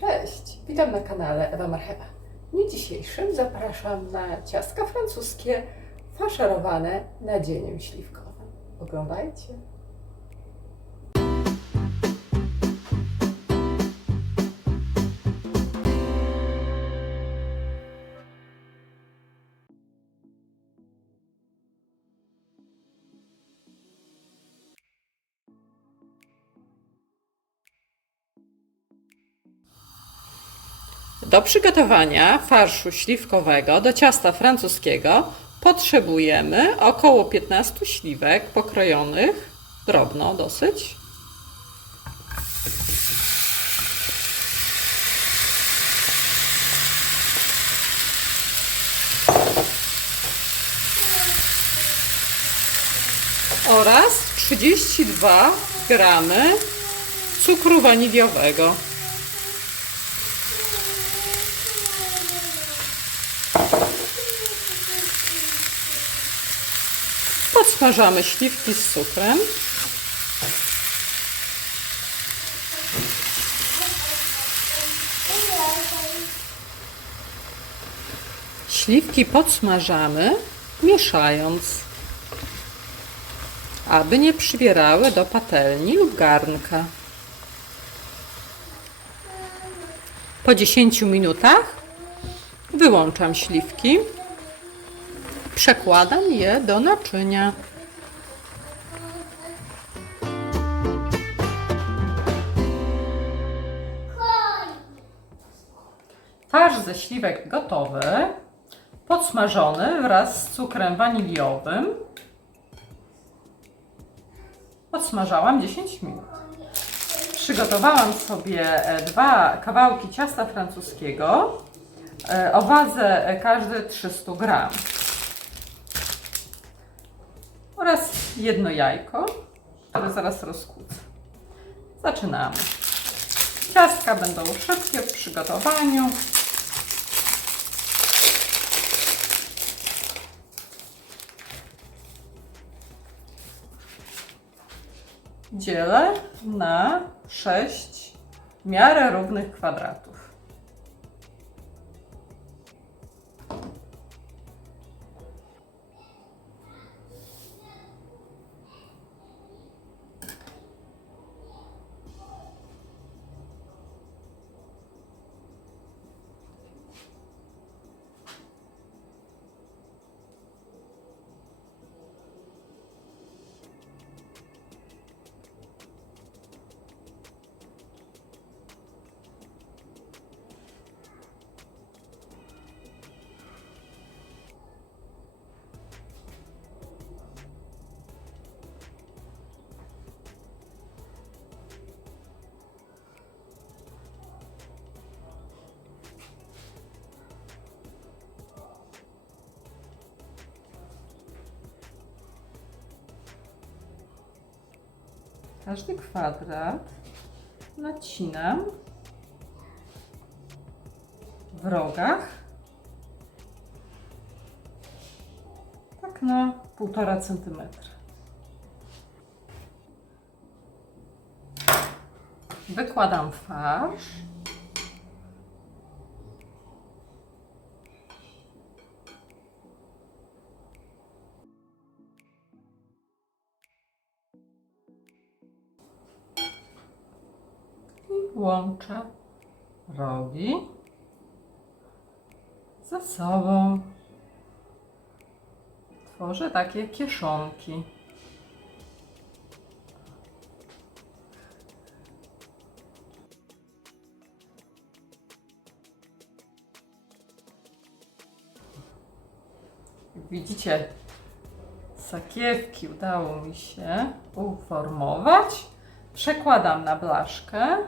Cześć, witam na kanale Ewa Marchewa. W dniu dzisiejszym zapraszam na ciastka francuskie faszerowane nadzieniem śliwkowym. Oglądajcie. Do przygotowania farszu śliwkowego do ciasta francuskiego potrzebujemy około 15 śliwek pokrojonych drobno dosyć. Oraz 32 gramy cukru waniliowego. Podsmażamy śliwki z cukrem. Śliwki podsmażamy, mieszając, aby nie przybierały do patelni lub garnka. Po 10 minutach wyłączam śliwki. Przekładam je do naczynia. Farsz ze śliwek gotowy, podsmażony wraz z cukrem waniliowym. Podsmażałam 10 minut. Przygotowałam sobie 2 kawałki ciasta francuskiego o wadze każdy 300 g. Oraz jedno jajko, które zaraz rozkłócę. Zaczynamy. Ciastka będą szybkie w przygotowaniu. Dzielę na 6 w miarę równych kwadratów. Każdy kwadrat nacinam w rogach tak na 1,5 cm. Wykładam farsz. Łączę rogi ze sobą. Tworzę takie kieszonki. Jak widzicie, sakiewki udało mi się uformować. Przekładam na blaszkę.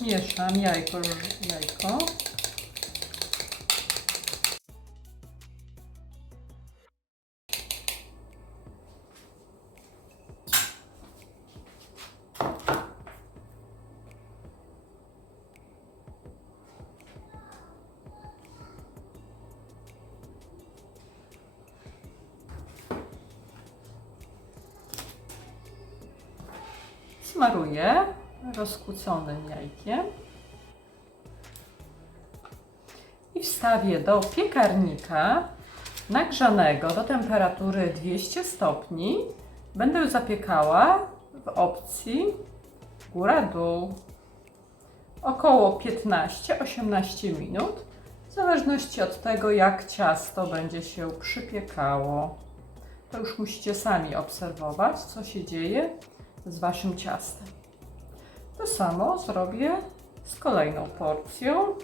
Mieszam jajko. Smaruję rozkłuconym jajkiem i wstawię do piekarnika nagrzanego do temperatury 200 stopni. Będę zapiekała w opcji góra-dół około 15-18 minut, w zależności od tego, jak ciasto będzie się przypiekało. To już musicie sami obserwować, co się dzieje z waszym ciastem. To samo zrobię z kolejną porcją,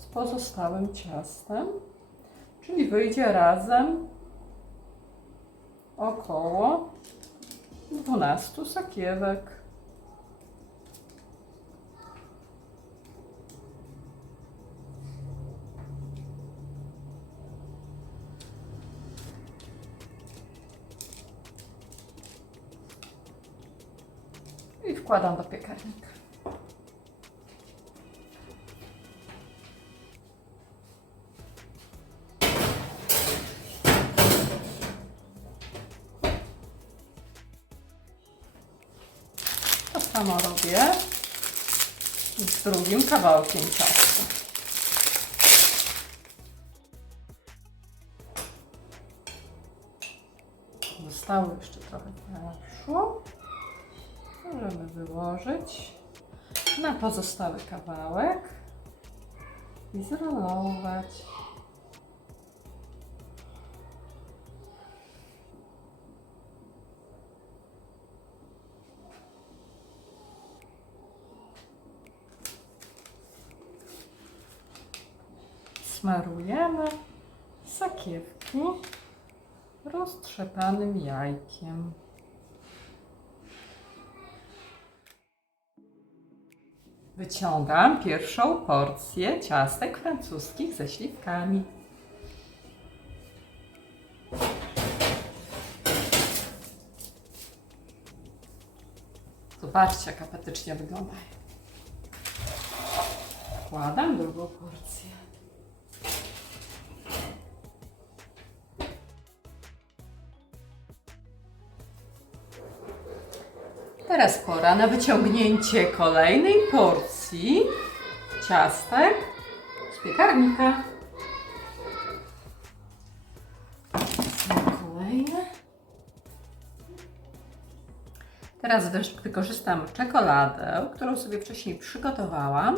z pozostałym ciastem, czyli wyjdzie razem około 12 sakiewek. I wkładam do piekarnika. To samo robię z drugim kawałkiem ciasta. Zostało jeszcze trochę farszu. Możemy wyłożyć na pozostały kawałek i zrolować. Smarujemy sakiewki roztrzepanym jajkiem. Wyciągam pierwszą porcję ciastek francuskich ze śliwkami. Zobaczcie, jak apetycznie wyglądają. Wkładam drugą porcję. Teraz pora na wyciągnięcie kolejnej porcji ciastek z piekarnika. Są kolejne. Teraz wykorzystam czekoladę, którą sobie wcześniej przygotowałam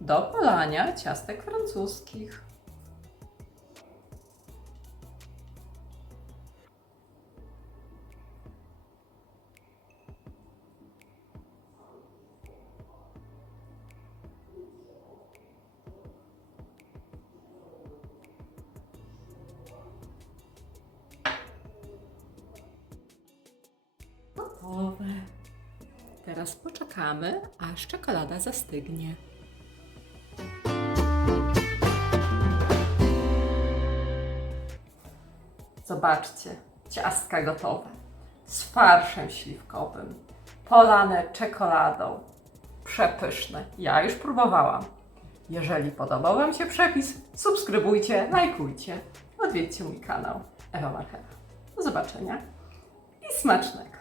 do polania ciastek francuskich. Gotowe. Teraz poczekamy, aż czekolada zastygnie. Zobaczcie, ciastka gotowe. Z farszem śliwkowym, polane czekoladą. Przepyszne. Ja już próbowałam. Jeżeli podobał Wam się przepis, subskrybujcie, lajkujcie. Odwiedźcie mój kanał Ewa Marchewa. Do zobaczenia i smacznego!